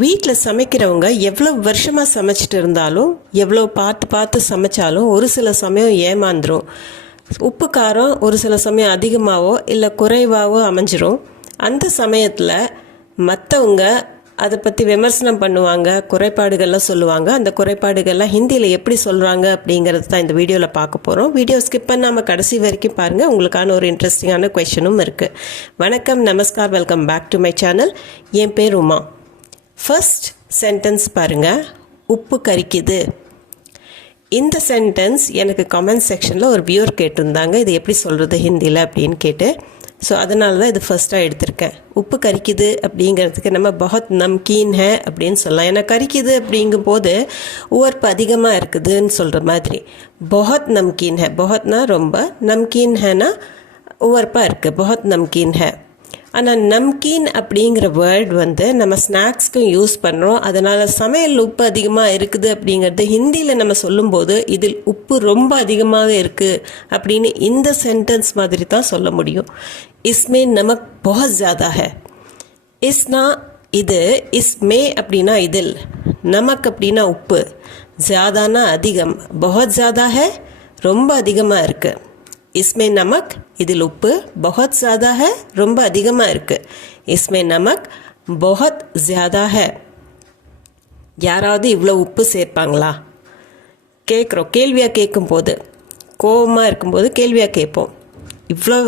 வீட்டில் சமைக்கிறவங்க எவ்வளோ வருஷமாக சமைச்சிட்டு இருந்தாலும் எவ்வளோ பார்த்து பார்த்து சமைச்சாலும் ஒரு சில சமயம் ஏமாந்துடும். உப்பு காரம் ஒரு சில சமயம் அதிகமாகவோ இல்லை குறைவாகவோ அமைஞ்சிரும். அந்த சமயத்தில் மற்றவங்க அதை பற்றி விமர்சனம் பண்ணுவாங்க, குறைபாடுகள்லாம் சொல்லுவாங்க. அந்த குறைபாடுகள்லாம் ஹிந்தியில் எப்படி சொல்கிறாங்க அப்படிங்கிறது தான் இந்த வீடியோவில் பார்க்க போகிறோம். வீடியோ ஸ்கிப் பண்ணாமல் கடைசி வரைக்கும் பாருங்கள், உங்களுக்கான ஒரு இன்ட்ரெஸ்டிங்கான கொஷனும் இருக்குது. வணக்கம், நமஸ்கார், welcome back to my channel. என் பேர் உமா. ஃபர்ஸ்ட் சென்டென்ஸ் பாருங்கள், உப்பு கரிக்குது. இந்த சென்டென்ஸ் எனக்கு கமெண்ட் செக்ஷனில் ஒரு வியூவர் கேட்டிருந்தாங்க, இது எப்படி சொல்கிறது ஹிந்தியில் அப்படின்னு கேட்டு. ஸோ அதனால தான் இது ஃபர்ஸ்ட்டாக எடுத்திருக்கேன். உப்பு கரிக்குது அப்படிங்கிறதுக்கு நம்ம பஹத் நம்கீன் ஹே அப்படின்னு சொல்லலாம். ஏன்னா கரிக்குது அப்படிங்கும்போது உவர்ப்பு அதிகமாக இருக்குதுன்னு சொல்கிற மாதிரி. பஹத் நம்கீன் ஹே, பஹத்னா ரொம்ப, நம்கீன் ஹேனா உவர்ப்பாக இருக்குது, பஹத் நம்கீன் ஹே. ஆனால் நம்கீன் அப்படிங்கிற வேர்ட் நம்ம ஸ்நாக்ஸ்க்கும் யூஸ் பண்ணுறோம். அதனால் சமையல் உப்பு அதிகமாக இருக்குது அப்படிங்கிறது ஹிந்தியில் நம்ம சொல்லும்போது இதில் உப்பு ரொம்ப அதிகமாக இருக்குது அப்படின்னு இந்த சென்டென்ஸ் மாதிரி தான் சொல்ல முடியும். இஸ்மே நமக் பஹத் ஜ்யாதா ஹை. இஸ்னா இது, இஸ்மே அப்படின்னா இதில், நமக் அப்படின்னா உப்பு, ஜ்யாதானா அதிகம், பஹத் ஜ்யாதா ஹை ரொம்ப அதிகமாக இருக்குது. इसमें नमक இதில் உப்பு, बहुत ज़्यादा है ரொம்ப அதிகமாக இருக்குது. इसमें नमक बहुत ज़्यादा है. யாராவது இவ்வளோ உப்பு சேர்ப்பாங்களா? கேட்குறோம், கேள்வியாக கேட்கும்போது, கோபமாக இருக்கும்போது கேள்வியாக கேட்போம், இவ்வளோ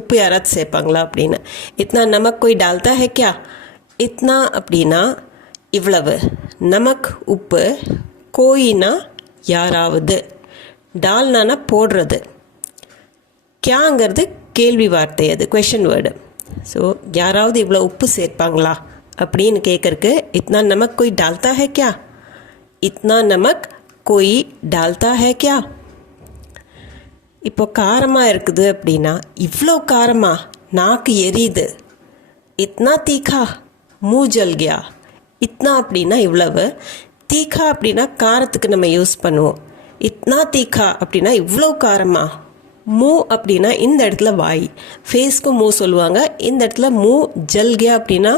உப்பு யாராவது சேர்ப்பாங்களா அப்படின்னு. இத்தனா நமக் கோய் டால்தா ஹே கியா? இத்தனா அப்படின்னா இவ்வளவு, நமக் உப்பு, கோயினா யாராவது, டால்னானா போடுறது, கியாங்கிறது கேள்வி வார்த்தை, அது கொஷன் வேர்டு. ஸோ யாராவது இவ்வளோ உப்பு சேர்ப்பாங்களா அப்படின்னு கேட்குறக்கு இத்னா நமக் கோய் டால்தா ஹே கியா? இத்னா நமக் கோய் டால்தா ஹே கியா? இப்போ காரமாக இருக்குது அப்படின்னா இவ்வளோ காரமா, நாக்கு எரியுது. இத்னா தீக்கா, மூ ஜல் கியா. இத்னா அப்படின்னா இவ்வளவு, தீக்கா அப்படின்னா காரத்துக்கு நம்ம யூஸ் பண்ணுவோம். இத்னா தீக்கா அப்படின்னா இவ்வளோ காரமா. மூ அப்படின்னா இந்த இடத்துல வாய், ஃபேஸ்க்கும் மூ சொல்லுவாங்க. இந்த இடத்துல மூ ஜல்கியா அப்படின்னா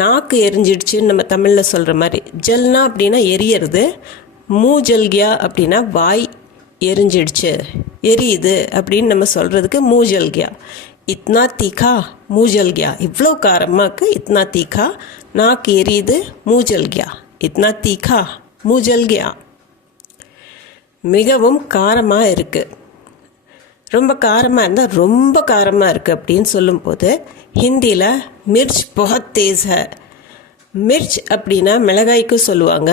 நாக்கு எரிஞ்சிடுச்சுன்னு நம்ம தமிழில் சொல்கிற மாதிரி. ஜல்னா அப்படின்னா எரியறது, மூ ஜல்கியா அப்படின்னா வாய் எரிஞ்சிடுச்சு, எரியுது அப்படின்னு நம்ம சொல்கிறதுக்கு மூ ஜல்கியா. இத்னா தீக்கா மூ ஜல்கியா, இவ்வளோ காரமாக்கு இத்னா தீக்கா, நாக்கு எரியுது, மூ ஜல்கியா. இத்னா தீக்கா மூ ஜல்கியா. மிகவும் காரமாக இருக்குது. ரொம்ப காரமாக இருந்தால் ரொம்ப காரமாக இருக்குது அப்படின்னு சொல்லும்போது ஹிந்தியில் மிர்ச் பஹத் தேஸ் ஹை. மிர்ச் அப்படின்னா மிளகாய்க்கும் சொல்லுவாங்க.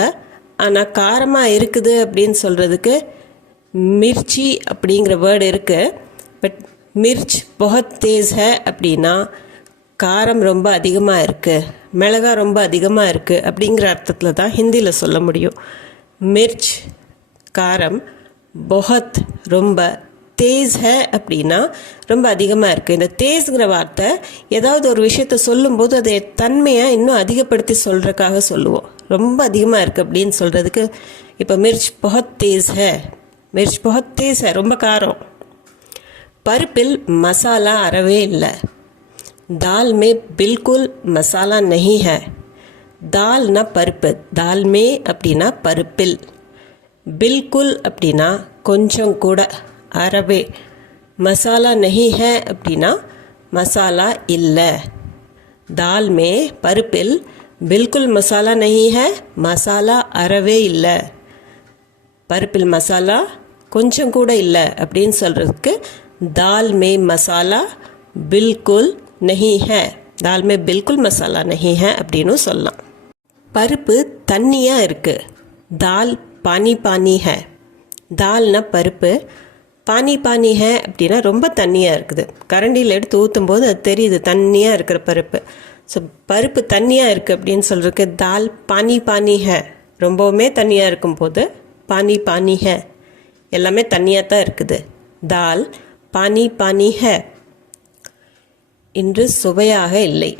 ஆனால் காரமாக இருக்குது அப்படின்னு சொல்கிறதுக்கு மிர்ச்சி அப்படிங்கிற வேர்டு இருக்குது. பட் மிர்ச் பஹத் தேஸ் ஹை அப்படின்னா காரம் ரொம்ப அதிகமாக இருக்குது, மிளகாய் ரொம்ப அதிகமாக இருக்குது அப்படிங்கிற அர்த்தத்தில் தான் ஹிந்தியில் சொல்ல முடியும். மிர்ச் காரம், பஹத் ரொம்ப, தேஸ் ஹே அப்படின்னா ரொம்ப அதிகமாக இருக்குது. இந்த தேஸ்ங்கிற வார்த்தை ஏதாவது ஒரு விஷயத்த சொல்லும்போது அதை தன்மையாக இன்னும் அதிகப்படுத்தி சொல்கிறதுக்காக சொல்லுவோம். ரொம்ப அதிகமாக இருக்குது அப்படின்னு சொல்கிறதுக்கு. இப்போ மிர்ச் பஹத் தேஸ் ஹே, மிர்ச் பஹத் தேஸ் ஹே, ரொம்ப காரம். பருப்பில் மசாலா அறவே இல்லை. தால் மே பில்குல் மசாலா நஹி ஹை. தால்னா பருப்பு, தால் மே அப்படின்னா பருப்பில், பில்குல் அப்படின்னா கொஞ்சம் கூட, அரவே, மசாலா நஹி ஹை அப்படின்னா மசாலா இல்லை. தால் மே பருப்பில், பில்குல் மசாலா நஹி ஹை, மசாலா அறவே இல்லை. பருப்பில் மசாலா கொஞ்சம் கூட இல்லை அப்படின்னு சொல்கிறதுக்கு தால் மே மசாலா பில்குல் நஹி ஹை, தால் மே பில்குல் மசாலா நஹி ஹை அப்படின்னு சொல்லலாம். பருப்பு தண்ணியாக இருக்குது. தால் பானி பானி ஹை. தால்னா பருப்பு, பானி பானி ஹே அப்படின்னா ரொம்ப தண்ணியாக இருக்குது. கரண்டியில் எடுத்து ஊற்றும் போது அது தெரியுது தண்ணியாக இருக்கிற பருப்பு. ஸோ பருப்பு தண்ணியாக இருக்குது அப்படின்னு சொல்கிறதுக்கு தால் பானி பானி ஹே, ரொம்பவுமே தண்ணியாக இருக்கும்போது பானி பானி ஹே, எல்லாமே தண்ணியாக தான் இருக்குது. தால் பானி பானி ஹே. இன்று சுவையாக இல்லை.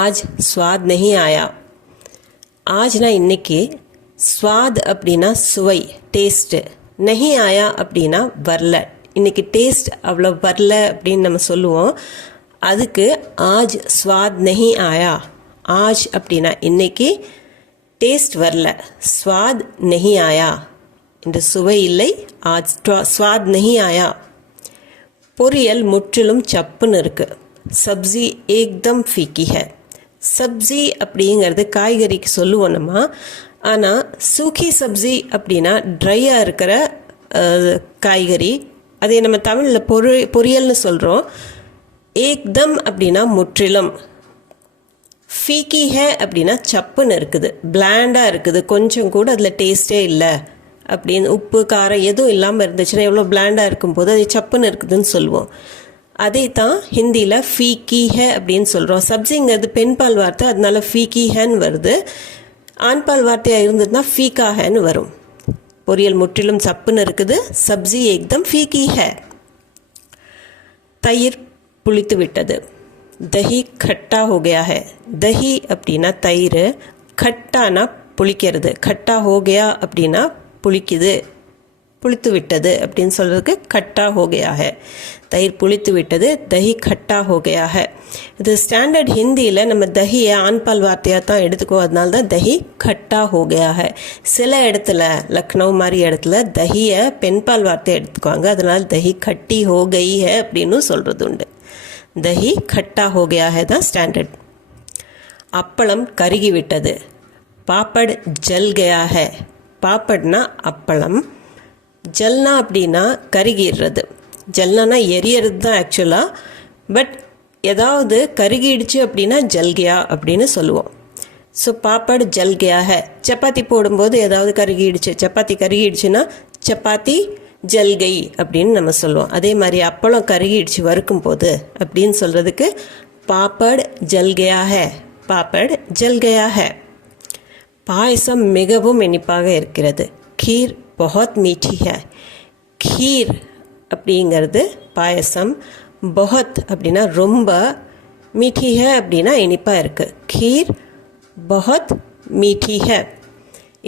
ஆஜ் ஸ்வாத் நஹி ஆயா. ஆஜ்னா இன்னைக்கு, ஸ்வாத் அப்படின்னா சுவை, டேஸ்ட்டு, நஹி ஆயா அப்படின்னா வரல, இன்றைக்கி டேஸ்ட் அவ்வளோ வரல அப்படின்னு நம்ம சொல்லுவோம். அதுக்கு ஆஜ் ஸ்வாத் நஹி ஆயா, ஆஜ் அப்படின்னா இன்னைக்கு, டேஸ்ட் வரல, ஸ்வாத் நஹி ஆயா, இந்த சுவை இல்லை, ஆஜ் ஸ்வாத் நஹி ஆயா. பொரியல் முற்றிலும் சப்புன்னு இருக்குது. சப்ஜி ஏக்தம் ஃபீக்கி ஹை. சப்ஜி அப்படிங்கிறது காய்கறிக்கு சொல்லுவோம் நம்ம. ஆனால் சூக்கி சப்ஜி அப்படின்னா ட்ரையாக இருக்கிற காய்கறி, அதை நம்ம தமிழில் பொரியல்னு சொல்கிறோம். ஏக்தம் அப்படின்னா முற்றிலும். ஃபீக்கி ஹே அப்படின்னா சப்புன்னு இருக்குது, பிளாண்டாக இருக்குது, கொஞ்சம் கூட அதில் டேஸ்ட்டே இல்லை அப்படின்னு, உப்பு காரம் எதுவும் இல்லாமல் இருந்துச்சுன்னா எவ்வளோ பிளாண்டாக இருக்கும்போது அது சப்புன்னு இருக்குதுன்னு சொல்லுவோம். அதே தான் ஹிந்தியில் ஃபீக்கி ஹே அப்படின்னு சொல்கிறோம். சப்ஜிங்கிறது பெண்பால் வார்த்தை, அதனால ஃபீக்கி ஹேன்னு வருது. ஆண்பால் வார்த்தையாக இருந்ததுன்னா ஃபீக்கா ஹேன்னு வரும். பொரியல் முற்றிலும் சப்புன்னு இருக்குது, சப்ஜி ஏக்தம் ஃபீக்கி ஹே. தயிர் புளித்து விட்டது. தஹி கட்டா ஹோ கயா ஹை. தஹி அப்படின்னா தயிர், கட்டானா புளிக்கிறது, கட்டா ஹோ கயா அப்படின்னா புளிக்குது, புளித்து விட்டது அப்படின்னு சொல்கிறதுக்கு கட்டா ஹோ கயா ஹை. தயிர் புளித்து விட்டது, தஹி கட்டா ஹோ கயா ஹை. இது ஸ்டாண்டர்ட் ஹிந்தியில் நம்ம தஹியை ஆண்பால் வார்த்தையாக தான் எடுத்துக்குவோம், அதனால தான் தஹி கட்டா ஹோ கயா ஹை. சில இடத்துல, லக்னோ மாதிரி இடத்துல தஹியை பெண்பால் வார்த்தையை எடுத்துக்குவாங்க, அதனால் தஹி கட்டி ஹோ கயி ஹை அப்படின்னு சொல்கிறது உண்டு. தஹி கட்டா ஹோ கயா ஹை தான் ஸ்டாண்டர்ட். அப்பளம் கருகி விட்டது. பாப்பட் ஜல் கயா ஹை. பாப்பட்னா அப்பளம், ஜல்னா அப்படின்னா கருகிடுறது. ஜல்னா எரியறது தான் ஆக்சுவலாக, பட் ஏதாவது கருகிடுச்சு அப்படின்னா ஜல்கியா அப்படின்னு சொல்லுவோம். ஸோ பாப்பட் ஜல்கியா ஹை. சப்பாத்தி போடும்போது ஏதாவது கருகிடுச்சு, சப்பாத்தி கருகிடுச்சுன்னா சப்பாத்தி ஜல்கை அப்படின்னு நம்ம சொல்லுவோம். அதே மாதிரி அப்பளம் கருகிடுச்சு வறுக்கும் போது அப்படின்னு சொல்கிறதுக்கு பாப்பட் ஜல்கயா ஹை, பாப்பட் ஜல்கயா ஹை. பாயசம் மிகவும் இனிப்பாக இருக்கிறது. கீர் பஹத் மீठी है. கீர் அப்படிங்கிறது பாயசம், பஹத் அப்படின்னா ரொம்ப, மீठी है அப்படின்னா இனிப்பாக இருக்குது. கீர் பஹத் மீठी है.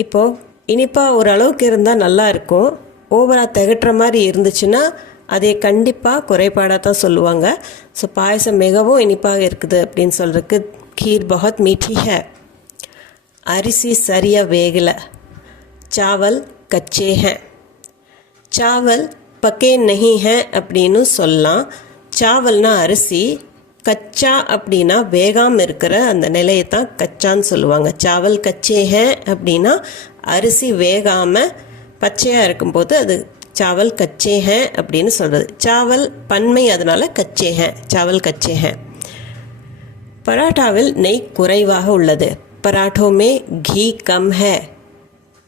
இப்போது இனிப்பாக ஓரளவுக்கு இருந்தால் நல்லா இருக்கும். ஓவராக திகட்டுற மாதிரி இருந்துச்சுன்னா அதை கண்டிப்பாக குறைபாடாக தான் சொல்லுவாங்க. ஸோ பாயசம் மிகவும் இனிப்பாக இருக்குது அப்படின்னு சொல்கிறதுக்கு கீர் பஹத் மீठी है. அரிசி சரியாக வேகலை. चावल कच्चे हैं. चावल पके नहीं हैं அப்படின்னு சொல்லலாம். சாவல்னா அரிசி, கச்சா அப்படின்னா வேகாமல் இருக்கிற அந்த நிலையை தான் கச்சான்னு சொல்லுவாங்க. சாவல் கச்சே ஹே அப்படின்னா அரிசி வேகாமல் பச்சையாக இருக்கும்போது அது சாவல் கச்சே ஹே அப்படின்னு சொல்கிறது. சாவல் பன்மை, அதனால கச்சே ஹே, சாவல் கச்சே ஹே. பராட்டாவில் நெய் குறைவாக உள்ளது. பராட்டோ மே घी कम है.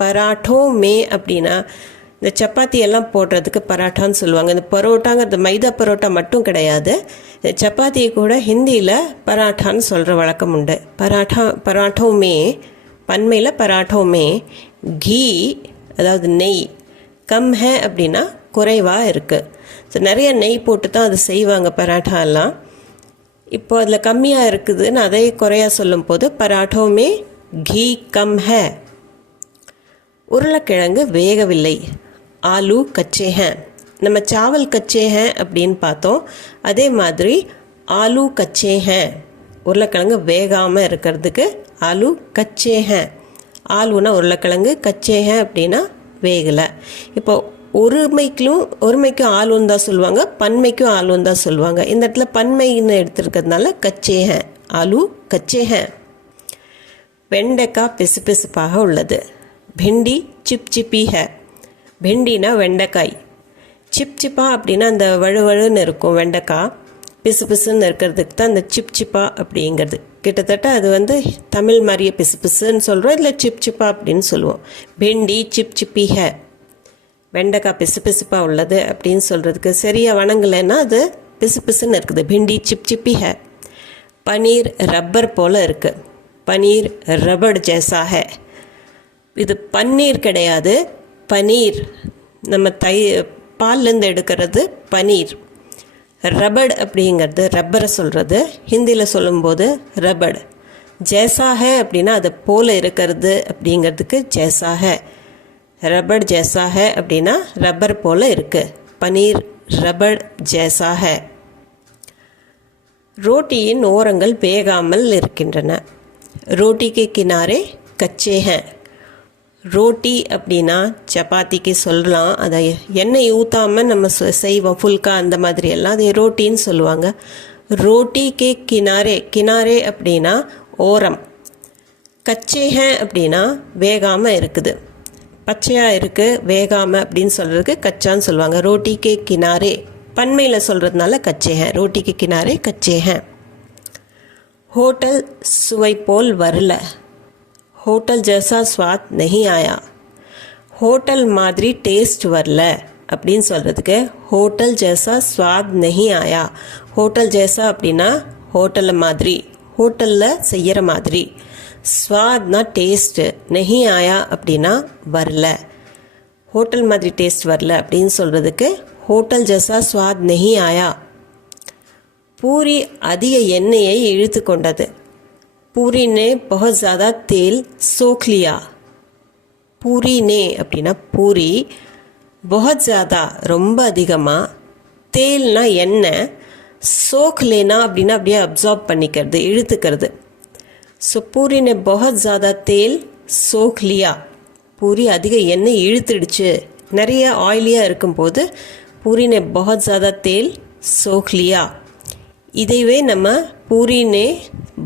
பராட்டோ மே அப்படின்னா இந்த சப்பாத்தி எல்லாம் போடுறதுக்கு பராட்டான்னு சொல்லுவாங்க. இந்த பரோட்டாங்கிறது மைதா பரோட்டா மட்டும் கிடையாது, சப்பாத்தியை கூட ஹிந்தியில் பராட்டான்னு சொல்கிற வழக்கம் உண்டு. பராட்டோ மே பன்மையில் பராட்டோ மே, கீ அதாவது நெய், கம் ஹே அப்படின்னா குறைவாக இருக்குது. ஸோ நிறைய நெய் போட்டு தான் அது செய்வாங்க பராட்டா எல்லாம். இப்போ அதில் கம்மியாக இருக்குதுன்னு அதை குறையா சொல்லும் போது பராட்டோ மே கீ கம் ஹே. உருளைக்கிழங்கு வேகவில்லை. ஆலு கச்சே ஹே. நம்ம சாவல் கச்சே ஹே அப்படின்னு பார்த்தோம், அதே மாதிரி ஆலு கச்சே ஹே, உருளைக்கிழங்கு வேகாமல் இருக்கிறதுக்கு ஆலு கச்சே ஹே. ஆலுன்னா உருளைக்கிழங்கு, கச்சே ஹே அப்படின்னா வேகலை. இப்போ ஒருமைக்கும் ஆலுன்னு தான் சொல்லுவாங்க, பன்மைக்கும் ஆலுன்னு தான் சொல்லுவாங்க. இந்த இடத்துல பன்மைன்னு எடுத்துருக்கிறதுனால கச்சே ஹே, ஆலு கச்சே ஹே. வெண்டைக்காய் பிசுபிசுப்பாக உள்ளது. भिंडी चिपचिपी है. भिंडिना வெண்டைக்காய், சிப்சிப்பா அப்படின்னா அந்த வழுவழுன்னு இருக்கும் வெண்டைக்காய், பிசு பிசுன்னு இருக்கிறதுக்கு தான் அந்த சிப்சிப்பா அப்படிங்கிறது. கிட்டத்தட்ட அது வந்து தமிழ் மாதிரியே பிசு பிசுன்னு சொல்கிறோம், இல்லை சிப்சிப்பா அப்படின்னு சொல்லுவோம். भिंडी चिपचिपी है. வெண்டைக்காய் பிசு பிசுப்பாக உள்ளது அப்படின்னு சொல்கிறதுக்கு சரியாக வணங்கலைன்னா அது பிசு பிசுன்னு இருக்குது. भिंडी चिपचिपी है. பனீர் ரப்பர் போல் இருக்குது. பனீர் ரபர் ஜேசா ஹே. இது பன்னீர் கிடையாது, பனீர். நம்ம பால்லேருந்து எடுக்கிறது பனீர். ரபட் அப்படிங்கிறது ரப்பரை சொல்கிறது, ஹிந்தியில் சொல்லும்போது ரபட். ஜேசா ஹே அப்படின்னா அது போல் இருக்கிறது அப்படிங்கிறதுக்கு ஜேசா ஹே. ரபட் ஜேசா ஹே அப்படின்னா ரப்பர் போல் இருக்குது. பனீர் ரபட் ஜேசா ஹே. ரோட்டியின் ஓரங்கள் வேகாமல் இருக்கின்றன. रोटी के किनारे कच्चे हैं. ரோட்டி அப்படின்னா சப்பாத்திக்கு சொல்லலாம். அதை எண்ணெய் ஊற்றாமல் நம்ம செய்வோம் ஃபுல்கா அந்த மாதிரி எல்லாம் அதை ரோட்டின்னு சொல்லுவாங்க. ரோட்டி கே கினாரே, கினாரே அப்படின்னா ஓரம். கச்சேஹன் அப்படின்னா வேகாமல் இருக்குது, பச்சையாக இருக்குது வேகாமல் அப்படின்னு சொல்கிறதுக்கு கச்சான்னு சொல்லுவாங்க. ரோட்டி கே கினாரே பன்மையில் சொல்கிறதுனால கச்சேஹன். ரோட்டி கே கினாரே கச்சேஹன். ஹோட்டல் சுவை போல் வரல. होटल जैसा स्वाद नहीं आया. ஹோட்டல் மாதிரி டேஸ்ட் வரல அப்படின்னு சொல்கிறதுக்கு ஹோட்டல் ஜேசா ஸ்வாத் நஹி ஆயா. ஹோட்டல் ஜேசா அப்படின்னா ஹோட்டலில் மாதிரி, ஹோட்டலில் செய்கிற மாதிரி. ஸ்வாத்னா டேஸ்ட்டு, நஹி ஆயா அப்படின்னா வரல. ஹோட்டல் மாதிரி டேஸ்ட் வரல அப்படின்னு சொல்கிறதுக்கு ஹோட்டல் ஜேசா ஸ்வாத் நஹி ஆயா. பூரி அதிக எண்ணெயை இழுத்து கொண்டது. पूरी ने बहुत ज़्यादा तेल सोख लिया. पूरी ने அப்படின்னா பூரி, बहुत ज़्यादा ரொம்ப அதிகமாக, தேல்னா எண்ணெய், சோக் லேனா அப்படின்னா அப்படியே அப்சார்ப் பண்ணிக்கிறது, இழுத்துக்கிறது. ஸோ பூரி ने बहुत ज़्यादा तेल सोख लिया. பூரி அதிக எண்ணெய் இழுத்துடுச்சு, நிறைய ஆயிலியாக இருக்கும்போது பூரி ने बहुत ज़्यादा तेल सोख लिया. இதைவே நம்ம பூரி ने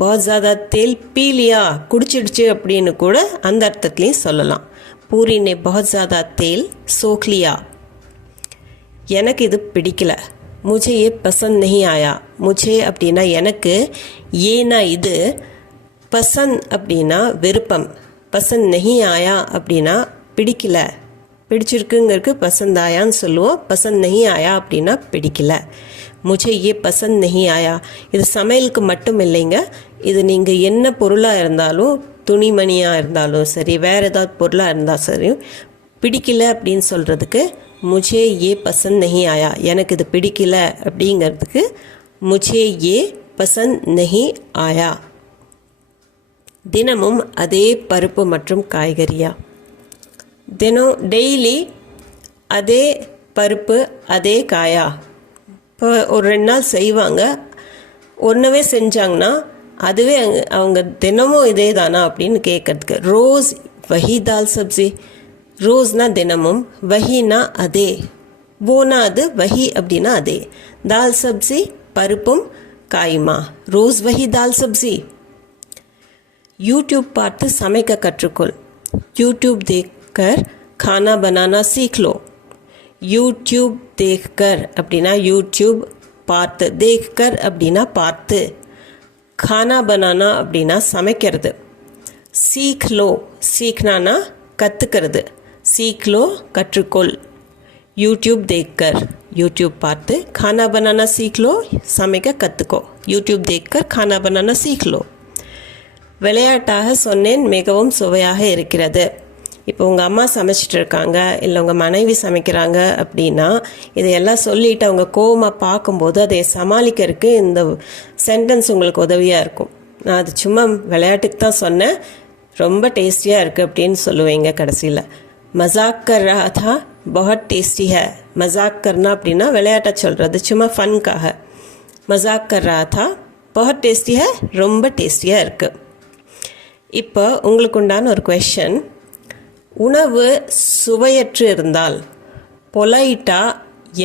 बहुत ज़्यादा तेल पी लिया, குடிச்சிடுச்சு அப்படின்னு கூட அந்த அர்த்தத்துலேயும் சொல்லலாம். பூரி ने बहुत ज़्यादा तेल सोख लिया. எனக்கு இது பிடிக்கல. मुझे ये पसंद नहीं आया. मुझे அப்படின்னா எனக்கு, ஏனா இது, பசந்த் அப்படின்னா விருப்பம், பசந்த் நஹி ஆயா அப்படின்னா பிடிக்கல. பிடிச்சிருக்குங்கிறதுக்கு பசந்த் ஆயான்னு சொல்லுவோம். பசந்த் நஹி ஆயா அப்படின்னா பிடிக்கல. முझे ये पसंद नहीं आया. இது சமையலுக்கு மட்டும் இல்லைங்க, இது நீங்கள் என்ன பொருளாக இருந்தாலும், துணிமணியாக இருந்தாலும் சரி, வேறு ஏதாவது பொருளாக இருந்தால் சரி, பிடிக்கல அப்படின்னு சொல்கிறதுக்கு मुझे ये पसंद नहीं आया, எனக்கு இது பிடிக்கல அப்படிங்கிறதுக்கு मुझे ये पसंद नहीं आया. தினமும் அதே பருப்பு மற்றும் காய்கறியா. தினம் டெய்லி அதே பருப்பு அதே காயா. இப்போ ஒரு 2 நாள் செய்வாங்க, ஒன்றுவே செஞ்சாங்கன்னா அதுவே அவங்க தினமும் இதே தானா அப்படின்னு கேட்குறதுக்கு ரோஸ் வஹி தால் சப்ஜி. ரோஸ்னா தினமும், வஹினா அதே, போனா அது, வஹி அப்படின்னா அதே. தால் சப்ஜி பருப்பும் காயுமா. ரோஸ் வஹி தால் சப்ஜி. யூடியூப் பார்த்து சமைக்க கற்றுக்கொள். யூடியூப் தேக்கர் खाना बनाना सीख लो. யூடியூப் தேக்கர் அப்படின்னா யூடியூப் பார்த்து, தேக்கர் அப்படின்னா பார்த்து, खाना बनाना அப்படின்னா சமைக்கிறது. सीख लो, सीखना கற்றுக்கிறது, सीख लो கற்றுக்கொள். யூடியூப் தேக்கர் யூடியூப் பார்த்து, खाना बनाना सीख लो சமைக்க கற்றுக்கோ. யூடியூப் தேக்கர் खाना बनाना सीख लो. விளையாட்டாக சொன்னேன், மிகவும் சுவையாக இருக்கிறது. இப்போ உங்கள் அம்மா சமைச்சிட்டு இருக்காங்க, இல்லை உங்கள் மனைவி சமைக்கிறாங்க அப்படின்னா இதையெல்லாம் சொல்லிவிட்டு அவங்க கோவமாக பார்க்கும்போது அதை சமாளிக்கிறதுக்கு இந்த சென்டென்ஸ் உங்களுக்கு உதவியாக இருக்கும். நான் அது சும்மா விளையாட்டுக்கு தான் சொன்னேன், ரொம்ப டேஸ்டியாக இருக்குது அப்படின்னு சொல்லுவீங்க கடைசியில். மசாக் கர் ரஹா தா பஹுத் டேஸ்டி ஹை. மசாக் கர்னா அப்படின்னா விளையாட்டை சொல்கிறது, சும்மா ஃபன்காக. மசாக் கர் ரஹா தா பஹுத் டேஸ்டி ஹை, ரொம்ப டேஸ்டியாக இருக்குது. இப்போ உங்களுக்கு உண்டான ஒரு கொஷன். உணவு சுவையற்று இருந்தால் பொலைட்டாக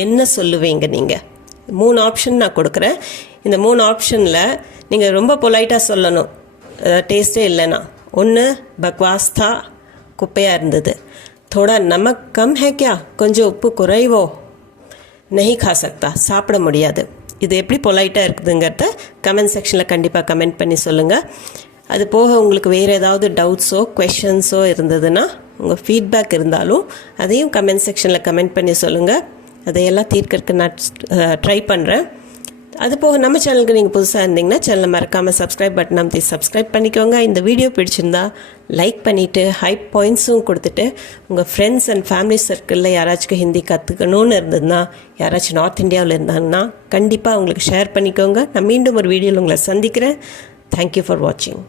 என்ன சொல்லுவீங்க நீங்கள்? 3 ஆப்ஷன் நான் கொடுக்குறேன். இந்த 3 ஆப்ஷனில் நீங்கள் ரொம்ப பொலைட்டாக சொல்லணும், டேஸ்ட்டே இல்லைன்னா. 1 பக்வாஸ் தா, குப்பையாக இருந்தது. தோடா நமக் கம் ஹே கியா, கொஞ்சம் உப்பு குறைவோ. நஹி கா சக்தா, சாப்பிட முடியாது. இது எப்படி பொலைட்டாக இருக்குதுங்கிறத கமெண்ட் செக்ஷனில் கண்டிப்பாக கமெண்ட் பண்ணி சொல்லுங்கள். அது போக உங்களுக்கு வேறு ஏதாவது டவுட்ஸோ கொஷன்ஸோ இருந்ததுன்னா, உங்கள் ஃபீட்பேக் இருந்தாலும் அதையும் கமெண்ட் செக்ஷனில் கமெண்ட் பண்ணி சொல்லுங்கள். அதையெல்லாம் தீர்க்கறதுக்கு நான் ட்ரை பண்ணுறேன். அது போக நம்ம சேனலுக்கு நீங்கள் புதுசாக இருந்தீங்கன்னா சேனலை மறக்காமல் சப்ஸ்கிரைப் பட்டன் அமைத்தி சப்ஸ்கிரைப் பண்ணிக்கோங்க. இந்த வீடியோ பிடிச்சிருந்தா லைக் பண்ணிவிட்டு ஹை பாயிண்ட்ஸும் கொடுத்துட்டு உங்கள் ஃப்ரெண்ட்ஸ் அண்ட் ஃபேமிலி சர்க்கிளில் யாராச்சும் ஹிந்தி கற்றுக்கணும்னு இருந்ததுன்னா, யாராச்சும் நார்த் இந்தியாவில் இருந்தாங்கன்னா கண்டிப்பாக அவங்களுக்கு ஷேர் பண்ணிக்கோங்க. நான் மீண்டும் ஒரு வீடியோவில் உங்களை சந்திக்கிறேன். தேங்க்யூ ஃபார் வாட்சிங்.